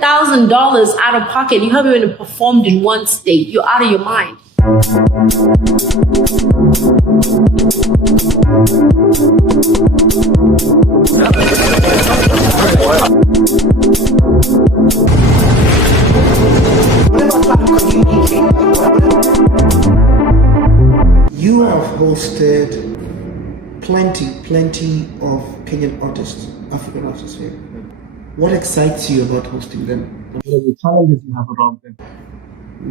$100,000 out of pocket. You haven't even performed in one state. You're out of your mind. You have hosted plenty of Kenyan artists, African artists here. What excites you about hosting them? What are the challenges you have around them?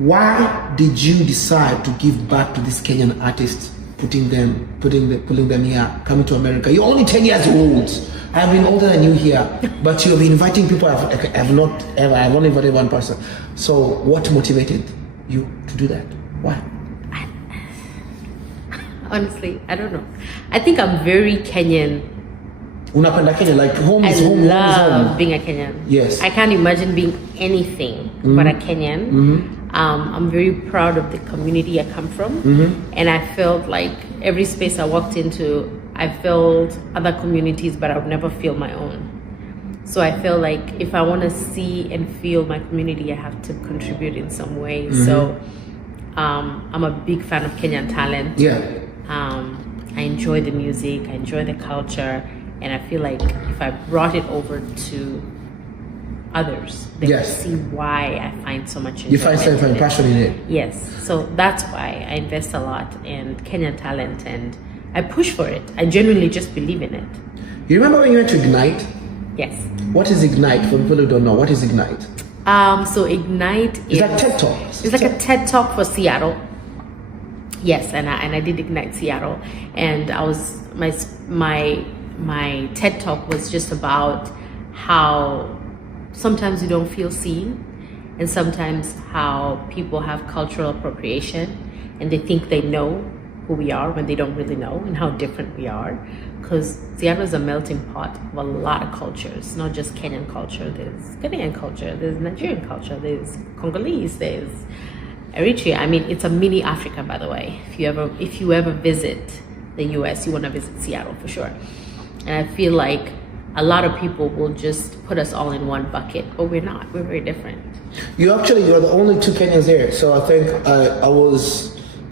Why did you decide to give back to these Kenyan artists, pulling them here, coming to America? You're only 10 years old. I've been older than you here, but you've been inviting people. I've only invited one person. So what motivated you to do that? Why? Honestly, I don't know. I think I'm very Kenyan. Unapenda Kenya, like home is home. I love being a Kenyan. Yes. I can't imagine being anything but a Kenyan. I'm very proud of the community I come from. And I felt like every space I walked into, I felt other communities, but I would never feel my own. So I feel like if I want to see and feel my community, I have to contribute in some way. So I'm a big fan of Kenyan talent. Yeah. I enjoy the music, I enjoy the culture, and I feel like if I brought it over to others, they would see why I find so much enjoyment. You find some passion in it. Yes, so that's why I invest a lot in Kenyan talent, and I push for it. I genuinely just believe in it. You remember when you went to Ignite? Yes. What is Ignite? For people who don't know, what is Ignite? So Ignite is like TED Talk. It's like a TED Talk for Seattle. Yes, and I did Ignite Seattle, and I was my TED Talk was just about how sometimes you don't feel seen, and sometimes how people have cultural appropriation and they think they know who we are when they don't really know, and how different we are. Because Seattle is a melting pot of a lot of cultures, not just Kenyan culture. There's Ghanaian culture, there's Nigerian culture, there's Congolese, there's Eritrea. I mean, it's a mini Africa, by the way. If you ever visit the US, you want to visit Seattle for sure. And I feel like a lot of people will just put us all in one bucket, but we're not. We're very different. You're the only two Kenyans there. So I think I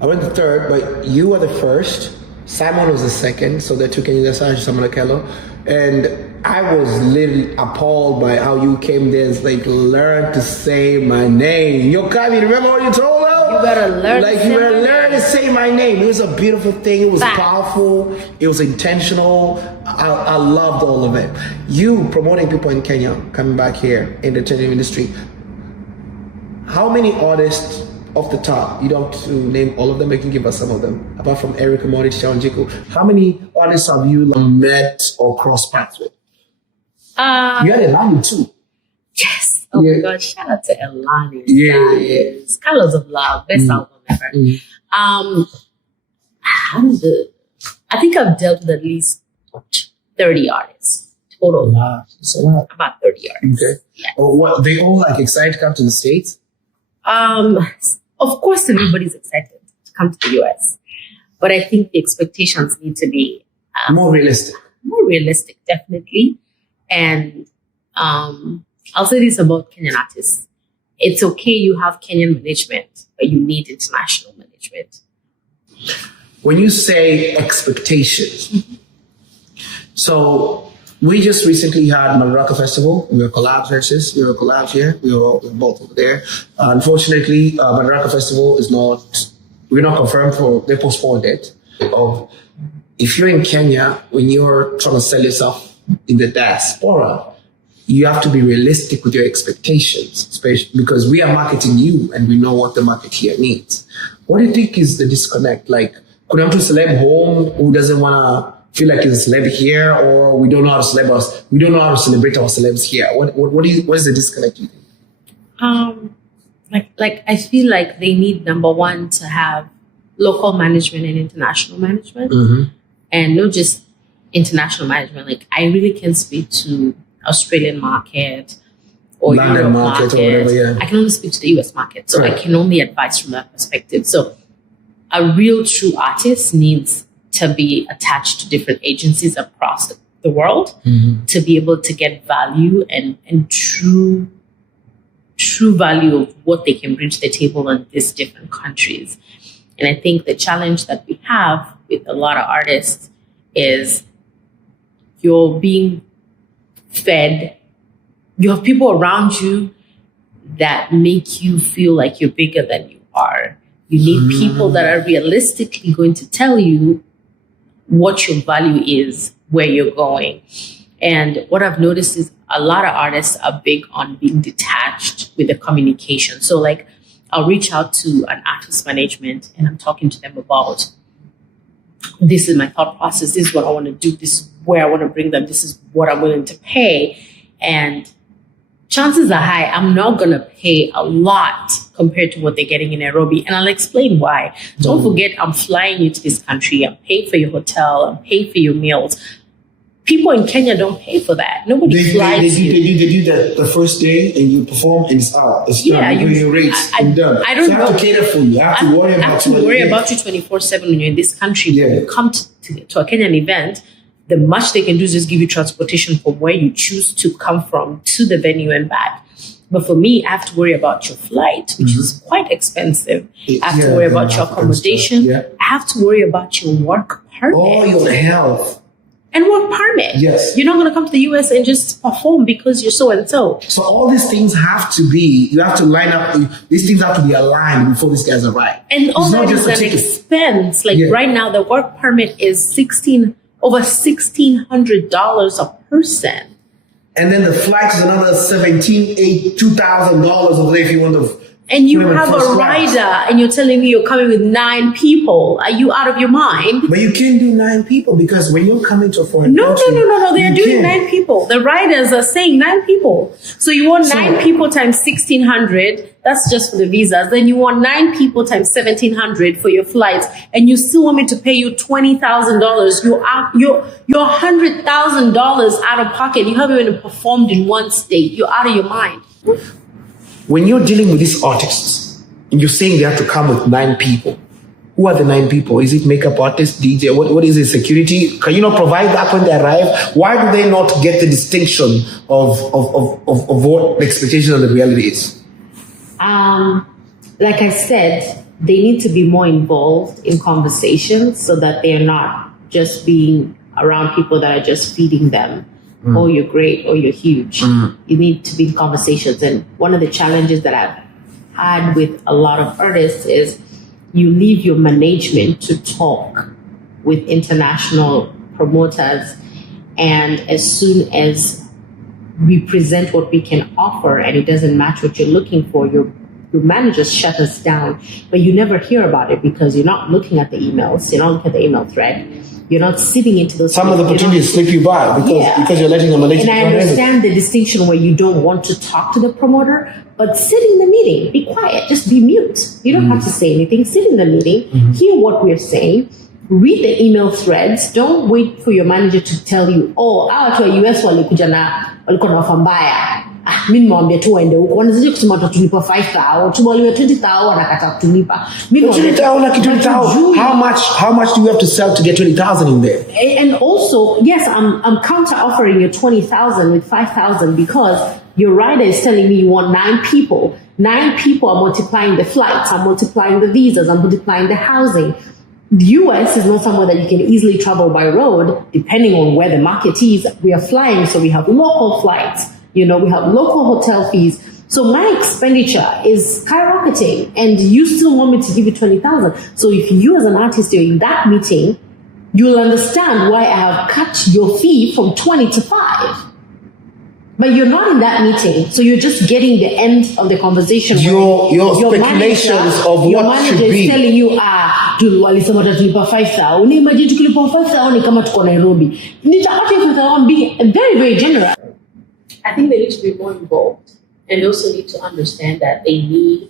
went the third, but you were the first. Simon was the second. So the two Kenyans, Simon Akello. And I was literally appalled by how you came there and learn to say my name. Nyokabi, remember what you told her? You better learn to say my name. It was a beautiful thing. It was powerful. It was intentional. I loved all of it. You promoting people in Kenya, coming back here in the entertainment industry. How many artists off the top, you don't have to name all of them, but you can give us some of them. Apart from Eric Amodi, Shawn Jiku, how many artists have you met or crossed paths with? You had Elani too. Yes. Oh my God! Shout out to Elani. Yes. Colors of Love, best album ever. I think I've dealt with at least 30 artists total. Wow, that's a lot. About 30 artists. Okay. Yes. What they all excited to come to the States? Of course, everybody's excited to come to the US, but I think the expectations need to be more realistic. More realistic, definitely. And I'll say this about Kenyan artists. It's okay you have Kenyan management, but you need international management. When you say expectations, so we just recently had Madaraka Festival. We were collabs versus, we were collabs here. We were both over there. Unfortunately, Madaraka Festival we're not confirmed they postponed it. If you're in Kenya, when you're trying to sell yourself in the diaspora, you have to be realistic with your expectations, especially because we are marketing you and we know what the market here needs. What do you think is the disconnect? Like, could I come to a celeb home who doesn't want to feel like he's a celeb here, or we don't know how to celebrate our celebs here? What is the disconnect, you think? I feel like they need, number one, to have local management and international management, and not just international management. Like, I really can speak to Australian market or London Europe market or whatever, yeah. I can only speak to the US market, so Right. I can only advise from that perspective. So a real true artist needs to be attached to different agencies across the world to be able to get value and true true value of what they can bring to the table in these different countries. And I think the challenge that we have with a lot of artists is you're being fed, you have people around you that make you feel like you're bigger than you are. You need people that are realistically going to tell you what your value is, where you're going. And what I've noticed is a lot of artists are big on being detached with the communication. So like I'll reach out to an artist management and I'm talking to them about, this is my thought process, this is what I want to do, this is where I want to bring them, this is what I'm willing to pay. And chances are high, I'm not going to pay a lot compared to what they're getting in Nairobi. And I'll explain why. Don't forget, I'm flying you to this country. I'm paying for your hotel. I'm paying for your meals. People in Kenya don't pay for that. Nobody flies you. They do that the first day and you perform and it's out. It's done. You your rates and done. I don't so have to cater for you. I have to worry about you 24/7 when you're in this country. Yeah. When you come to a Kenyan event, the much they can do is just give you transportation from where you choose to come from to the venue and back. But for me, I have to worry about your flight, which is quite expensive. I have to worry about your accommodation. Yeah. I have to worry about your work permit. Oh, your health. And work permit. Yes. You're not going to come to the US and just perform because you're so and so. So all these things have to be, you have to line up, these things have to be aligned before these guys arrive. And all that is an expense. Like right now, the work permit is over $1,600 a person. And then the flight is another $2,000 over there if you want to. And you have a rider and you're telling me you're coming with 9 people. Are you out of your mind? But you can't do 9 people because when you're coming to a foreign country. No. They're doing 9 people. The riders are saying 9 people. So you want 9 people times 1,600. That's just for the visas. Then you want 9 people times 1,700 for your flights. And you still want me to pay you $20,000. You're $100,000 out of pocket. You haven't even performed in one state. You're out of your mind. When you're dealing with these artists and you're saying they have to come with 9 people, who are the 9 people? Is it makeup artist, DJ? What is it? Security? Can you not provide that when they arrive? Why do they not get the distinction of what the expectation of the reality is? Like I said, they need to be more involved in conversations so that they're not just being around people that are just feeding them. Oh, you're great, or you're huge. You need to be in conversations. And one of the challenges that I've had with a lot of artists is you leave your management to talk with international promoters. And as soon as we present what we can offer and it doesn't match what you're looking for, your managers shut us down. But you never hear about it because you're not looking at the emails. You're not looking at the email thread. You're not sitting into those. Some of the opportunities slip you by because you're letting the management. And I understand the distinction where you don't want to talk to the promoter, but sit in the meeting, be quiet, just be mute. You don't have to say anything. Sit in the meeting, hear what we're saying, read the email threads. Don't wait for your manager to tell you, oh, out to a US walikuja na walikuwa na ofa mbaya. Mimi nimwambia tu waende huko. Wanazidi kusema tutalipa 5,000, tumwaliwe 20,000 wanakataa kutulipa. Mimi 20,000 na kitu 20,000. How much do you have to sell to get 20,000 in there? And also, yes, I'm counter offering you 20,000 with 5,000 because your rider is telling me you want 9 people. 9 people are multiplying the flights, I'm multiplying the visas, I'm multiplying the housing. The US is not somewhere that you can easily travel by road, depending on where the market is. We are flying, so we have local flights. We have local hotel fees. So my expenditure is skyrocketing and you still want me to give you 20,000. So if you as an artist are in that meeting, you'll understand why I have cut your fee from 20 to 5. But you're not in that meeting. So you're just getting the end of the conversation. Your speculations of what should be. Your manager is telling you, walisema tutalipa 5,000. Imagine tukilipa 5,000 ni kama tuko Nairobi. Nitapata 5,000 being very, very generous. I think they need to be more involved and they also need to understand that they need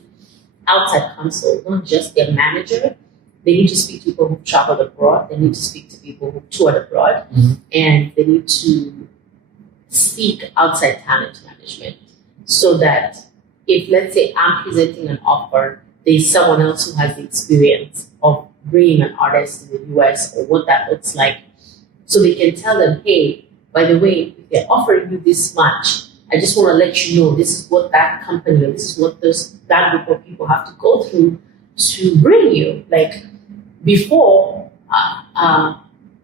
outside counsel, not just their manager. They need to speak to people who've traveled abroad. They need to speak to people who've toured abroad. And they need to seek outside talent management so that if, let's say, I'm presenting an offer, there's someone else who has the experience of bringing an artist to the US or what that looks like. So they can tell them, hey, by the way, if they're offering you this much, I just want to let you know this is what that company, or this is what that group of people have to go through to bring you. Like before, a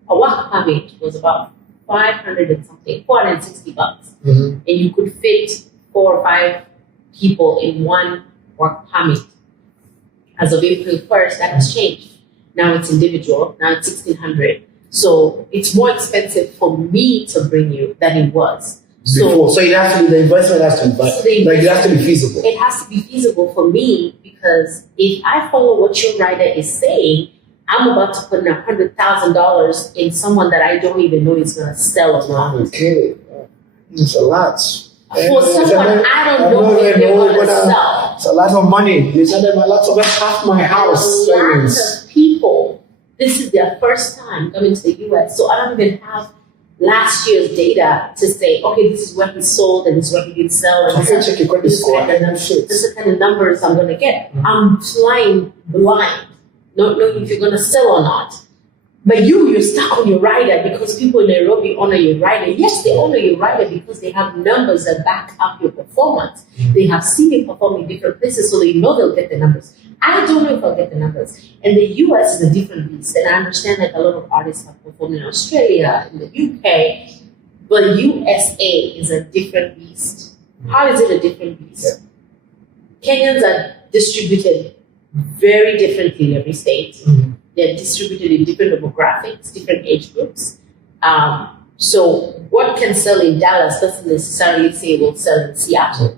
work permit was about 500 and something, $460, and you could fit 4 or 5 people in one work permit. As of April 1st, that has changed. Now it's individual. Now it's 1,600. So it's more expensive for me to bring you than it was. So it has to be, the investment has to be, it has to be feasible. It has to be feasible for me, because if I follow what your rider is saying, I'm about to put in $100,000 in someone that I don't even know is going to sell or not. Okay, it's a lot. For someone I don't know if they're going to sell. It's a lot of money. You said a lot of half my house. A lot of people, this is their first time coming to the US, so I don't even have last year's data to say, okay, this is what he sold and this is what he did sell. And this is the kind of numbers I'm going to get. I'm flying blind, not knowing if you're going to sell or not. But you're stuck on your rider because people in Nairobi honor your rider. Yes, they honor your rider because they have numbers that back up your performance. They have seen you perform in different places, so they know they'll get the numbers. I don't know if I'll get the numbers. And the US is a different beast. And I understand that a lot of artists have performed in Australia, in the UK, but USA is a different beast. How is it a different beast? Yeah. Kenyans are distributed very differently in every state. They're distributed in different demographics, different age groups. So what can sell in Dallas doesn't necessarily say will sell in Seattle.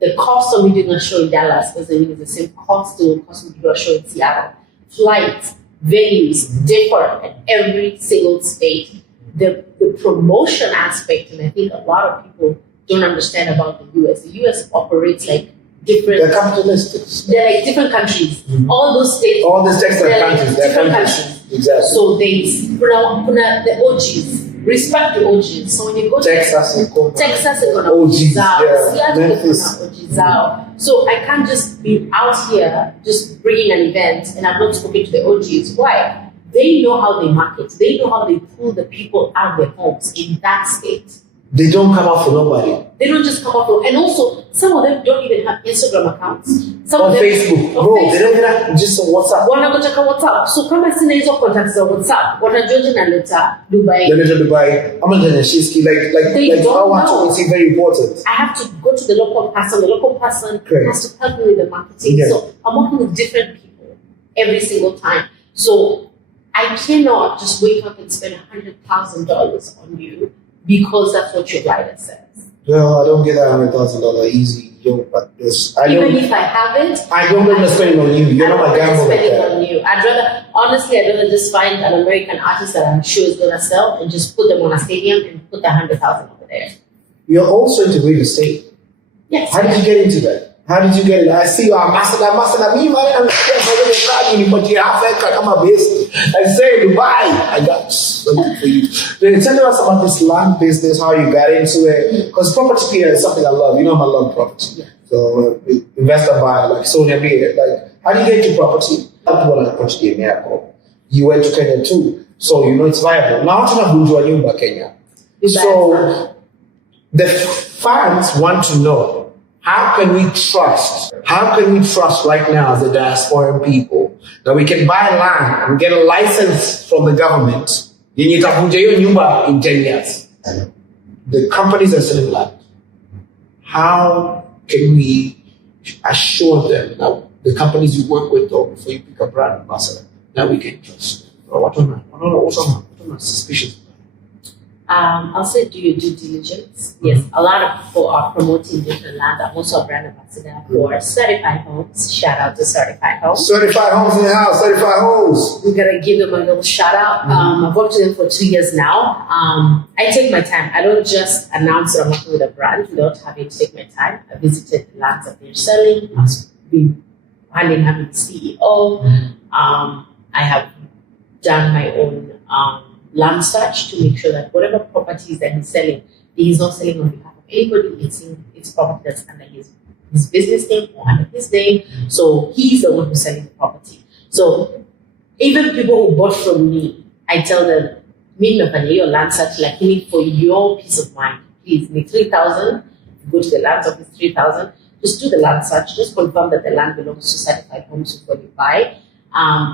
The cost of me doing a show in Dallas doesn't mean it's the same cost to do a show in Seattle. Flights, venues differ at every single state. The promotion aspect, and I think a lot of people don't understand about the US. The US operates like different. They're capitalistic. They're like different countries. All those states. All the states are countries. Like different countries. Exactly. So there's the OGs. Respect the OGs. So when you go Texas is going to OGs. Seattle is going to OGs. So I can't just be out here just bringing an event and I'm not spoken to the OGs. Why? They know how they market. They know how they pull the people out of their homes in that state. They don't come out for nobody. They don't just come out for, and also some of them don't even have Instagram accounts. Some on of them, Facebook. Bro, they don't even have just on WhatsApp. Wanagocheka WhatsApp. So kama sina hizo contacts za WhatsApp, watajoji na leta Dubai. Dubai. I'm gonna Shiski like how I is very important. I have to go to the local person. The local person has to help me with the marketing. Yeah. So I'm working with different people every single time. So I cannot just wake up and spend $100,000 on you because that's what your rider says. Well, I don't get that $100,000 easy. Even if I have it, I don't want to spend it on you. You're not my gamble. Spending on you. I'd rather just find an American artist that I'm sure is gonna sell and just put them on a stadium and put the $100,000 over there. You're also into real estate. Yes. How did you get into that? How did you get it? I see you are master. Me, man, but you have I'm a base. I say Dubai. I got something for you. Then tell us about this land business, how you got into it. Because property is something I love. You know, I love property. Yeah. So investor by like Sonia Beer. Like, how do you get into property? Property in America. You went to Kenya too, so you know it's viable. Now I'm going to Kenya. So the fans want to know. How can we trust right now as a diaspora people that we can buy land and get a license from the government in 10 years? The companies are selling land. How can we assure them that the companies you work with, though, before you pick a brand ambassador, that we can trust? What am I suspicious? I'll say do your due diligence. Yes, a lot of people are promoting different land. I'm also a brand ambassador for Certified Homes. Shout out to Certified Homes. Certified Homes in the house. Certified Homes. We're gonna give them a little shout out. I've worked with them for 2 years now. I take my time. I don't just announce that I'm working with a brand without having to take my time. I visited the lands that they're selling. I've been hand in hand with the CEO. I have done my own land search to make sure that whatever properties that he's not selling on behalf of anybody. It's property that's under his business name or under his name. So he's the one who's selling the property. So even people who bought from me, I tell them, me your land search, like for your peace of mind, please, need 3,000. Go to the land office, 3,000. Just do the land search. Just confirm that the land belongs to certified homes before you buy,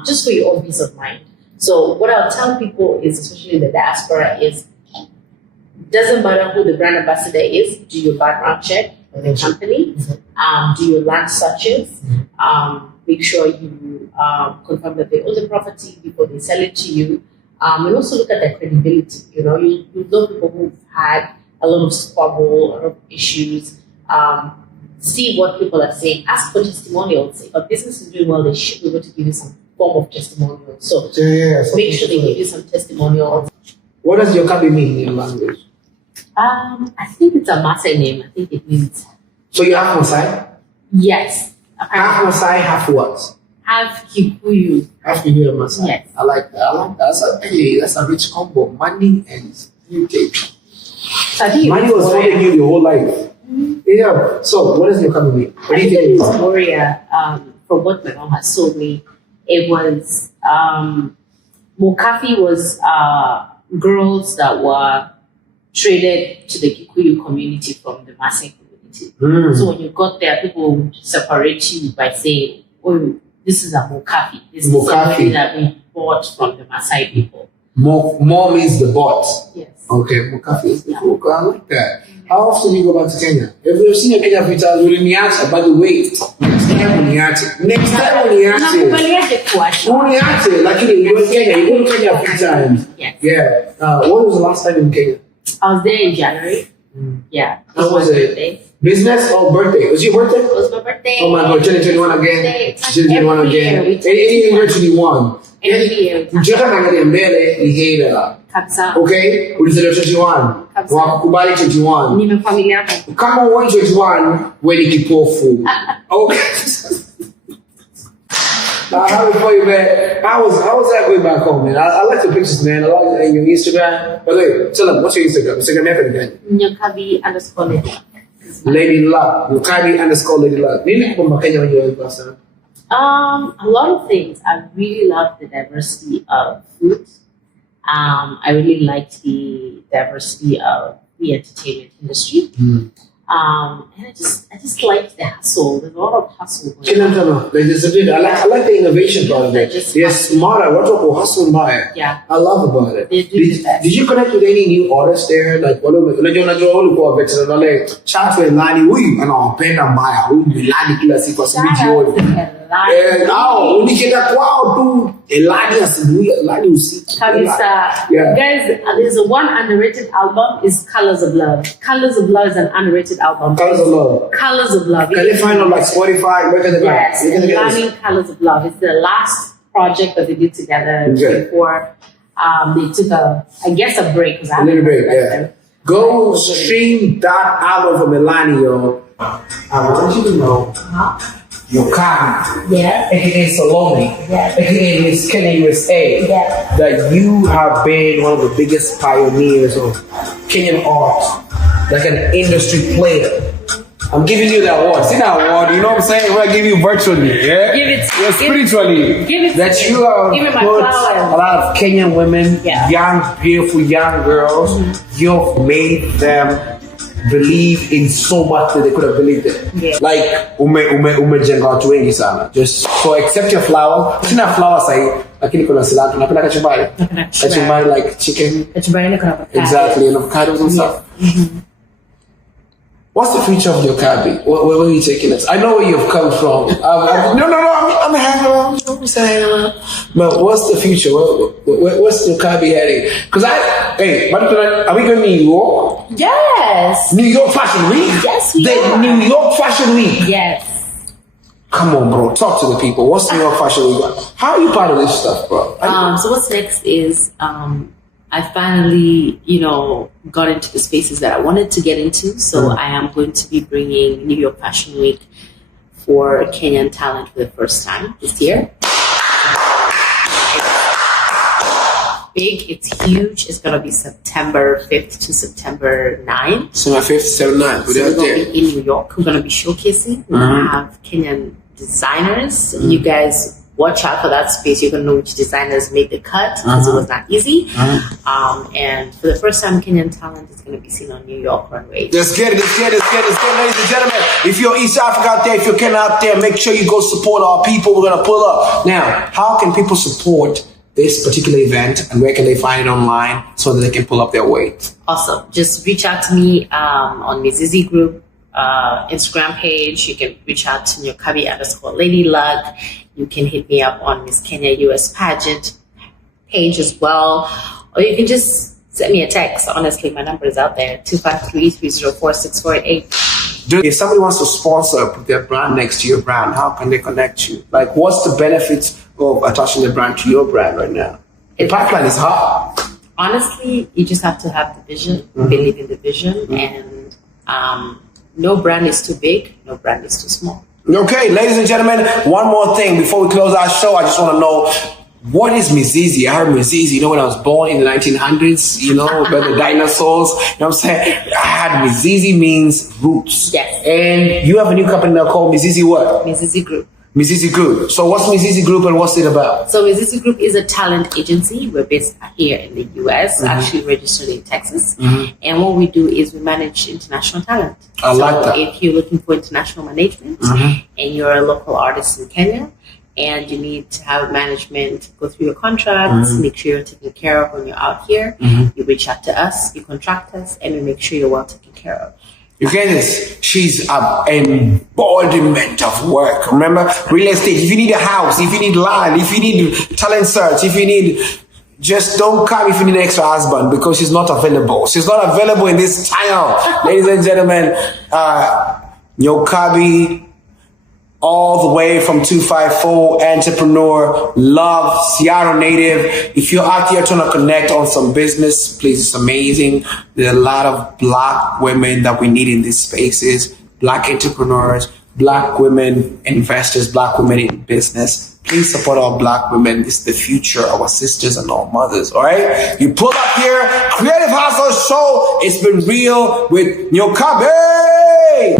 just for your own peace of mind. So what I'll tell people is, especially in the diaspora, is doesn't matter who the brand ambassador is. Do your background check on the company. Do your land searches. Make sure you confirm that they own the property before they sell it to you. And also look at their credibility. You know people who've had a lot of squabble, a lot of issues. See what people are saying. Ask for testimonials. If a business is doing well, they should be able to give you some form of testimonial. So make sure they give you some testimonials. What does Nyokabi mean in your language? I think it's a Maasai name. I think it means. So you have Maasai? Yes. Half Maasai, half what? Half Kikuyu. Half Kikuyu and Maasai. Yes. I like that. That's a rich combo. Money and UK. So I think money was following you your whole life. Yeah. So what does Nyokabi mean? What do you think? It's Gloria, from what my mom has told me, it was Mokafi was girls that were traded to the Kikuyu community from the Maasai community. So when you got there, people would separate you by saying, "Oh, this is a Mokafi. This is something that we bought from the Maasai people." More means the bot. Yes. Okay, Mokafi is the cool. I like that. How often do you go back to Kenya? If you've seen a Kenya pizza, you'll Niacha, by the way. Next time like you go to Kenya, you go to Kenya a few times. Yes. Yeah. When was the last time in Kenya? I was there in January. Yeah. How was it? Business or birthday? Was your birthday? It was my birthday. Oh my God, 2021 again. 2021 again. Any year 21. Every year. Mchaka mbele ni hera. Kabisa. Okay? Ulizaliwa 21. Wakubali 21. Nime familia yako. Kama uwe 21, wewe ni kipofu. Okay. How before you, man? How was that going back home, man? I like the pictures, man. I like your Instagram. By the way, tell them, what's your Instagram? Instagram name again? Nyokabi _Lady. Lady Luck. Nyokabi _Lady Luck. Nini kwa Kenya when you were in person? A lot of things. I really love the diversity of food. I really liked the diversity of the entertainment industry. And I just liked the hustle. There's a lot of hustle. I like the innovation part of it. Yes, smarter. What about hustle by? Yeah. I love about it. Did you connect with any new artists there? Like, unajua veteran wale chat with Lani huyu anampenda mbaya huyu Lani kila siku asubuhi. Unikenda kwao tu Lani asubuhi Lani usiku. Guys, there's one underrated album is Colors of Love. Colors of Love is an underrated album. Colors of Love. Colors of Love. Can you find on like Spotify? Where can they find? Yes, Lani Colors of Love. It's the last project that they did together before they took a break. A little break, yeah. Go stream that album from Melania, yo. I want you to know Nyokabi, aka Salome, aka Miss Kenya USA, that you have been one of the biggest pioneers of Kenyan art, like an industry player. I'm giving you that award. See that award? You know what I'm saying? We're gonna give you virtually, yeah? Give it. Spiritually. Give it. That you have put a lot of Kenyan women, young, beautiful, young girls. You've made them believe in so much that they could have believed in. Like umejenga watu wengi sana. Just so accept your flower. Sina flower sahi, lakini kuna cilantro. Napenda kachumbari. Kachumbari like chicken. Exactly, and avocados and stuff. What's the future of Nyokabi? Where are you taking us? I know where you've come from. I'm hanging around. You know what I'm saying? But what's the future? What's Nyokabi heading? Because are we going to New York? Yes. New York Fashion Week? Yes, we are. New York Fashion Week? Yes. Come on, bro. Talk to the people. What's New York Fashion Week? How are you part of this stuff, bro? So what's next is I finally, got into the spaces that I wanted to get into. So I am going to be bringing New York Fashion Week for Kenyan talent for the first time this year. It's big. It's huge. It's going to be September 5th to September 9th. So my 5th, 7th, 9th. So we're going to be in New York. We're going to be showcasing. We're going to have Kenyan designers. You guys watch out for that space. You're going to know which designers made the cut because it was not easy. And for the first time, Kenyan talent is going to be seen on New York runway. Let's get it. Ladies and gentlemen, if you're East Africa out there, if you're Kenyan out there, make sure you go support our people. We're going to pull up. Now, how can people support this particular event, and where can they find it online so that they can pull up their weight? Awesome. Just reach out to me on Mizizi Group Instagram page. You can reach out to Nyokabi _LadyLuck. You can hit me up on Miss Kenya US Pageant page as well. Or you can just send me a text. Honestly, my number is out there, 253-304-6488. If somebody wants to sponsor, put their brand next to your brand, how can they connect you? Like, what's the benefits of attaching the brand to your brand right now? The pipeline is hot. Honestly, you just have to have the vision, believe in the vision, and no brand is too big, no brand is too small. Okay, ladies and gentlemen, one more thing before we close our show. I just want to know, what is Mizizi? I heard Mizizi, when I was born in the 1900s, by the dinosaurs, you know what I'm saying? I had Mizizi means roots. Yes. And you have a new company now called Mizizi what? Mizizi Group. Mizizi Group. So what's Mizizi Group and what's it about? So Mizizi Group is a talent agency. We're based here in the US, actually registered in Texas. And what we do is we manage international talent. I like that. So if you're looking for international management and you're a local artist in Kenya and you need to have management go through your contracts, make sure you're taken care of when you're out here, you reach out to us, you contract us, and we make sure you're well taken care of. You get this? She's an embodiment of work. Remember, real estate. If you need a house, if you need land, if you need talent search, if you need, just don't come if you need an extra husband, because she's not available. She's not available in this town. Ladies and gentlemen, Nyokabi, all the way from 254, entrepreneur, love, Seattle native. If you're out here trying to connect on some business, please, it's amazing. There are a lot of Black women that we need in these spaces, Black entrepreneurs, Black women investors, Black women in business. Please support our Black women. This is the future, our sisters and our mothers, all right? You pull up here, Creative Hustle Show. It's been real with Nyokabi.